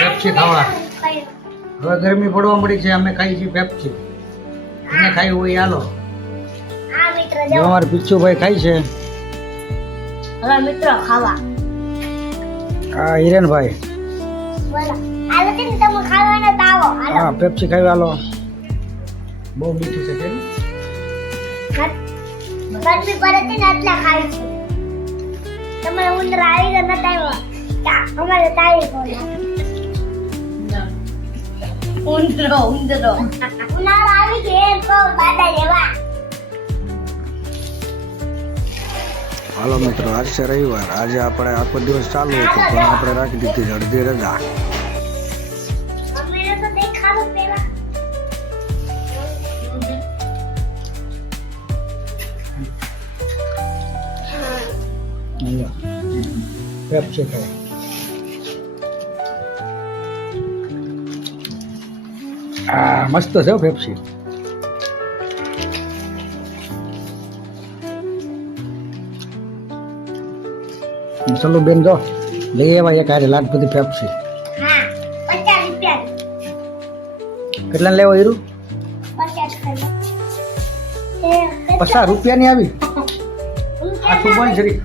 Pepsi ખાવા હવે ગરમી પડવા મળી છે, અમે ખાઈ છીએ પેપ્સી. તમે ખાઈ હોય હાલો. અમારે પીછુભાઈ ખાય છે. હવે મિત્રો ખાવા. હા હિરેનભાઈ. હા પેપ્સી ખાઈ હાલો. બહુ મીઠી છે કેમ? ગરમી પડે છે ને એટલે ખાઈ છે. તમારે ઉંદર આવી ગયા નતા આવ્યા. અમારે તાળી કોણ ઉંદરો ઉનાળો આવી ગયો એમ કહો બાદા લેવા. હાલો મિત્રો, આજ છે રવિવાર. આજે આપણે આખો દિવસ ચાલુ હતો પણ આપણે રાખી દીધી અડધી રજા. અમે તો દેખાડો પેલા પેપ્સી ખાય. આ મસ્ત છે પેપ્સી. ચલો બેન જો લઈ આવ્યા એક હારે લાખ બધી પેપ્સી. હા 50 રૂપિયા. કેટલા લેવા હીરું? 50 ખાઈ. 50 રૂપિયાની આવી. આખું પણ જરી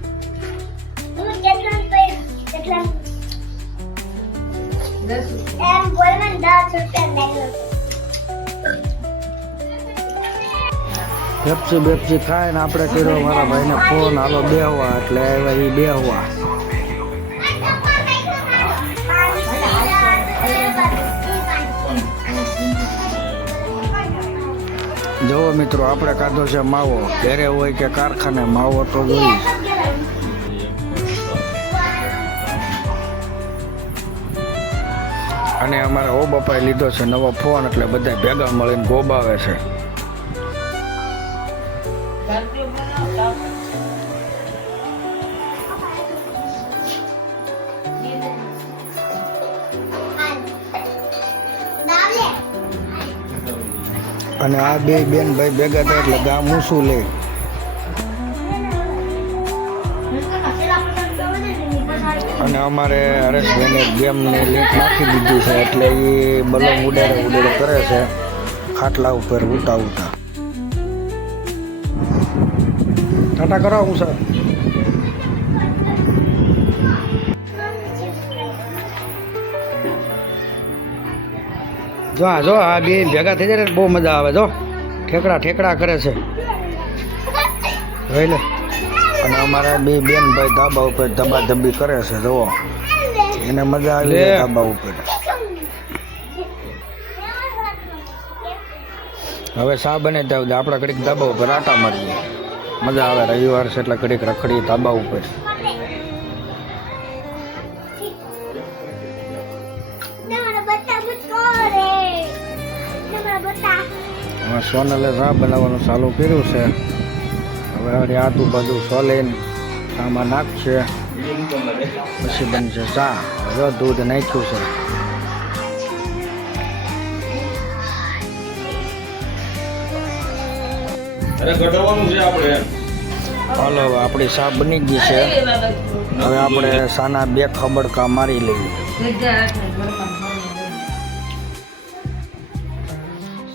પેપ્સી બેપ્સી ખાય ને આપણે કર્યો મારા ભાઈને ફોન, હાલો બેહવા, એટલે આવ્યા એ બેહવા. જોવો મિત્રો, આપણે કાઢો છે માવો. ઘરે હોય કે કારખાને માવો તો જોઈએ. અને અમારે ઓ બાપાએ લીધો છે નવો ફોન, એટલે બધા ભેગા મળીને ગોબાવે છે. અને આ બે બેન ભાઈ ભેગા થાય એટલે ગામ ઊંચું લે. અને અમારે હરેશભાઈને ગેમની લિંક નાખી દીધી છે, એટલે એ બલમ ઉડાડે કરે છે ખાટલા ઉપર ઉતા. ટાટા કરો હું સર. જો આ બે ભેગા થઈ જાય ને બહુ મજા આવે. જો ઠેકડા કરે છે જોઈ લે. અને અમારા બે બેન ભાઈ ધાબા ઉપર ધબાધબી કરે છે. જુઓ એને મજા આવી ધાબા ઉપર. હવે શા બને ત્યાં આપણે ઘડીક ધાબા ઉપર આટા મારીએ, મજા આવે. રવિવાર છે એટલે ઘડીક રખડી ધાબા ઉપર. હવે સોનલે ચા બનાવવાનું ચાલુ કર્યું છે. હવે આજુબાજુ સોલીને ચામાં નાખશે, પછી બનશે ચા. હવે દૂધ નાખ્યું છે. હાલો હવે આપણી ચા બની ગઈ છે. હવે આપણે સાના 2 ખબડકા મારી લઈએ.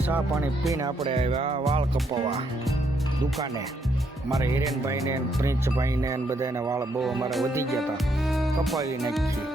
ચા પાણી પીને આપણે આવ્યા વાળ કપાવવા દુકાને. મારા હિરેનભાઈને પ્રિન્સભાઈને બધાને વાળ બહુ અમારે વધી ગયા હતા, કપાવી નાખી.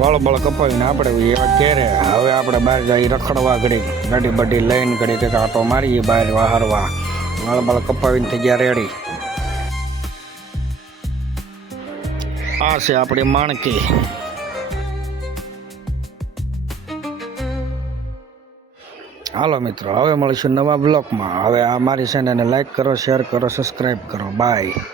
વાળ બળ કપાવીને આપણે એવા ઘેરે. હવે આપણે બહાર જઈ રખડવા ઘડી, ગાડી બાડી લઈને ઘડી કંઈક આટો મારીએ બહાર વહારવા. વાળ બળ કપાવીને થઈ ગયા રેડી. આ છે આપણી માણકી. હાલો મિત્રો, હવે મળીશું નવા બ્લોગમાં. હવે આ મારી ચેનલને લાઈક કરો, શેર કરો, સબસ્ક્રાઈબ કરો. બાય.